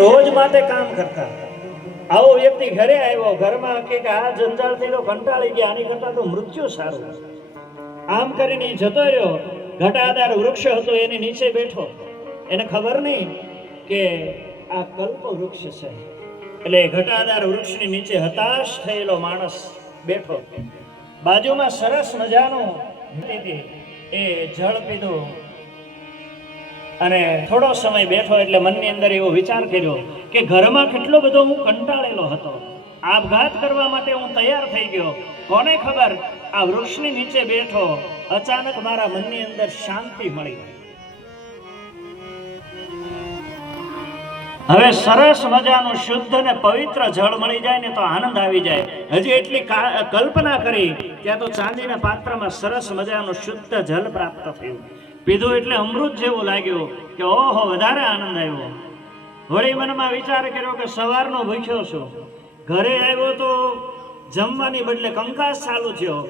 રોજ માટે કામ કરતા. આવો વ્યક્તિ ઘરે આવ્યો, ઘરમાં કે આ જંજાળ થયેલો કંટાળી ગયા, આની કરતા તો મૃત્યુ સારું. આમ કરીને જતો રહ્યો. ઘટાદાર વૃક્ષ હતો એની નીચે બેઠો. એને ખબર નહીં કે આ કલ્પ વૃક્ષ છે. એટલે ઘટાદાર વૃક્ષની નીચે હતાશ થયેલો માણસ બેઠો. બાજુમાં સરસ મજાનું એ જળ પીધું અને થોડો સમય બેઠો એટલે મનની અંદર એવો વિચાર કર્યો કે ઘરમાં કેટલો બધો હું કંટાળેલો હતો, આપઘાત કરવા માટે હું તૈયાર થઈ ગયો. કોને ખબર આ વૃક્ષની નીચે બેઠો અચાનક મારા મનની અંદર શાંતિ મળી. હવે સરસ મજાનું શુદ્ધ અને પવિત્ર જળ મળી જાય ને તો આનંદ આવી જાય. હજી એટલી કલ્પના કરી ત્યાં તો ચાંદીના પાત્રમાં સરસ મજાનું શુદ્ધ જળ પ્રાપ્ત થયું. પીધું એટલે અમૃત જેવું લાગ્યું કે ઓહો, વધારે આનંદ આવ્યો. વળી મનમાં વિચાર કર્યો કે સવારનો ભૂખ્યો છું, ઘરે આવ્યો તો જમવાની બદલે કંકાસ ચાલુ થયો.